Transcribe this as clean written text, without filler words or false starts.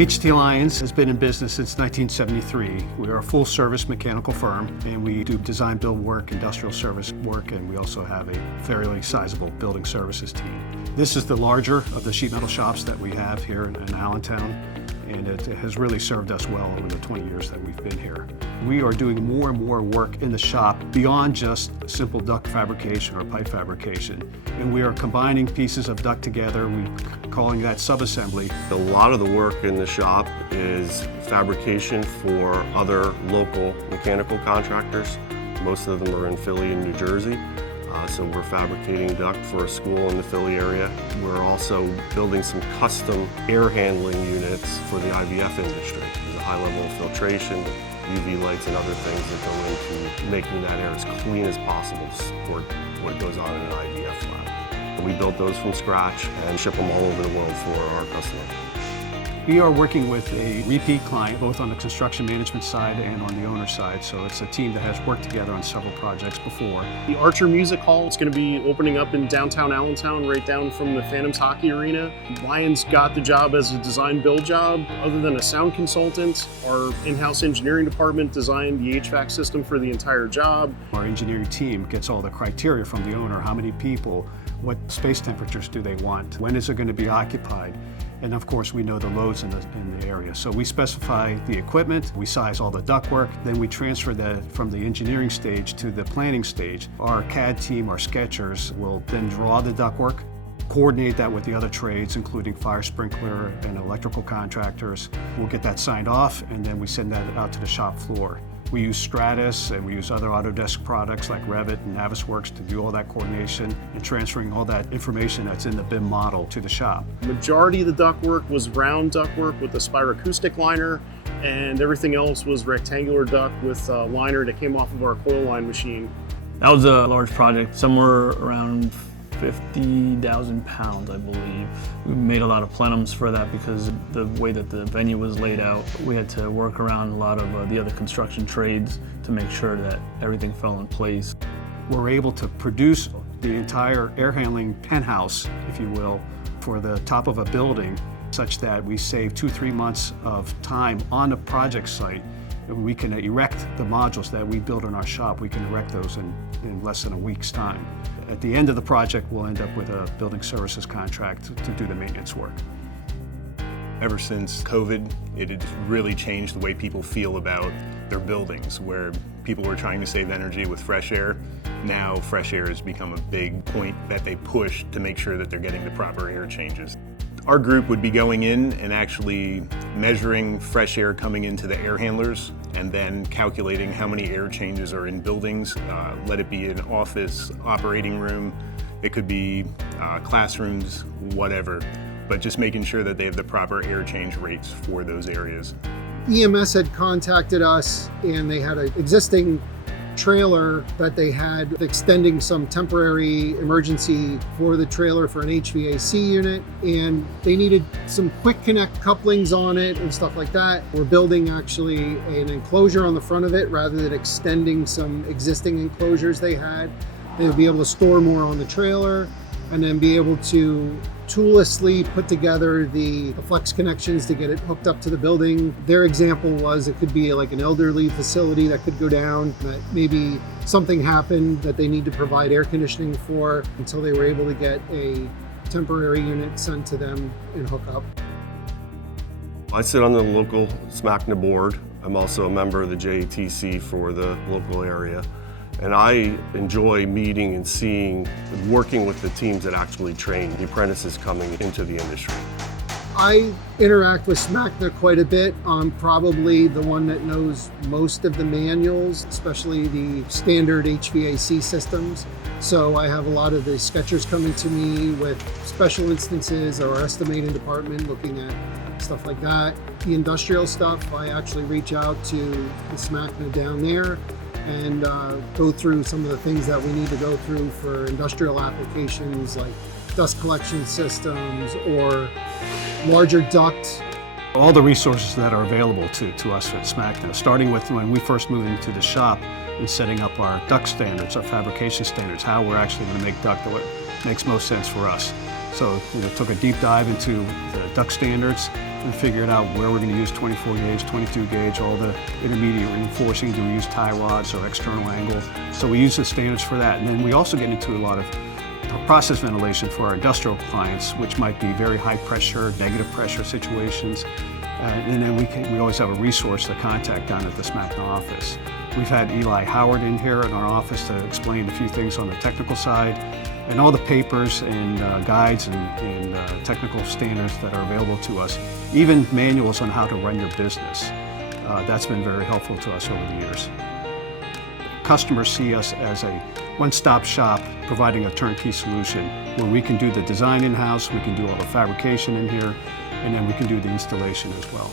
H.T. Lyons has been in business since 1973. We are a full-service mechanical firm, and we do design build work, industrial service work, and we also have a fairly sizable building services team. This is the larger of the sheet metal shops that we have here in Allentown, and it has really served us well over the 20 years that we've been here. We are doing more and more work in the shop beyond just simple duct fabrication or pipe fabrication, and we are combining pieces of duct together. We're calling that subassembly. A lot of the work in the shop is fabrication for other local mechanical contractors. Most of them are in Philly and New Jersey. So we're fabricating duct for a school in the Philly area. We're also building some custom air handling units for the IVF industry. There's a high level of filtration, UV lights and other things that go into making that air as clean as possible to support what goes on in an IVF lab. We built those from scratch and ship them all over the world for our customers. We are working with a repeat client, both on the construction management side and on the owner side. So it's a team that has worked together on several projects before. The Archer Music Hall is going to be opening up in downtown Allentown, right down from the Phantoms Hockey Arena. Lyons got the job as a design build job. Other than a sound consultant, our in-house engineering department designed the HVAC system for the entire job. Our engineering team gets all the criteria from the owner: how many people, what space temperatures do they want, when is it going to be occupied, and of course we know the loads in the area. So we specify the equipment, we size all the ductwork, then we transfer that from the engineering stage to the planning stage. Our CAD team, our sketchers, will then draw the ductwork, coordinate that with the other trades, including fire sprinkler and electrical contractors. We'll get that signed off, and then we send that out to the shop floor. We use Stratus and we use other Autodesk products like Revit and Navisworks to do all that coordination and transferring all that information that's in the BIM model to the shop. The majority of the ductwork was round ductwork with a spiroacoustic liner, and everything else was rectangular duct with a liner that came off of our coil line machine. That was a large project, somewhere around 50,000 pounds, I believe. We made a lot of plenums for that because the way that the venue was laid out, we had to work around a lot of the other construction trades to make sure that everything fell in place. We're able to produce the entire air handling penthouse, if you will, for the top of a building, such that we save 2-3 months of time on the project site. And we can erect the modules that we build in our shop. We can erect those in less than a week's time. At the end of the project, we'll end up with a building services contract to do the maintenance work. Ever since COVID, it had really changed the way people feel about their buildings, where people were trying to save energy with fresh air. Now fresh air has become a big point that they push to make sure that they're getting the proper air changes. Our group would be going in and actually measuring fresh air coming into the air handlers and then calculating how many air changes are in buildings. Let it be an office, operating room, it could be classrooms, whatever, but just making sure that they have the proper air change rates for those areas. EMS had contacted us, and they had an existing trailer that they had extending some temporary emergency for the trailer for an HVAC unit, and they needed some quick connect couplings on it and stuff like that. We're building actually an enclosure on the front of it rather than extending some existing enclosures they had. They would be able to store more on the trailer and then be able to toollessly put together the flex connections to get it hooked up to the building. Their example was it could be like an elderly facility that could go down, that maybe something happened that they need to provide air conditioning for until they were able to get a temporary unit sent to them and hook up. I sit on the local SMACNA board. I'm also a member of the JTC for the local area. And I enjoy meeting and seeing, working with the teams that actually train the apprentices coming into the industry. I interact with SMACNA quite a bit. I'm probably the one that knows most of the manuals, especially the standard HVAC systems. So I have a lot of the sketchers coming to me with special instances, or our estimating department looking at stuff like that. The industrial stuff, I actually reach out to the SMACNA down there and go through some of the things that we need to go through for industrial applications like dust collection systems or larger duct. All the resources that are available to us at SMACNA, starting with when we first moved into the shop and setting up our duct standards, our fabrication standards, how we're actually going to make duct what makes most sense for us. So took a deep dive into the duct standards and figured out where we're going to use 24 gauge, 22 gauge, all the intermediate reinforcing. Do we use tie rods or external angle? So we use the standards for that. And then we also get into a lot of process ventilation for our industrial clients, which might be very high pressure, negative pressure situations. And then we always have a resource to contact down at the SMACNA office. We've had Eli Howard in here in our office to explain a few things on the technical side, and all the papers and guides and technical standards that are available to us, even manuals on how to run your business. That's been very helpful to us over the years. Customers see us as a one-stop shop providing a turnkey solution where we can do the design in-house, we can do all the fabrication in here, and then we can do the installation as well.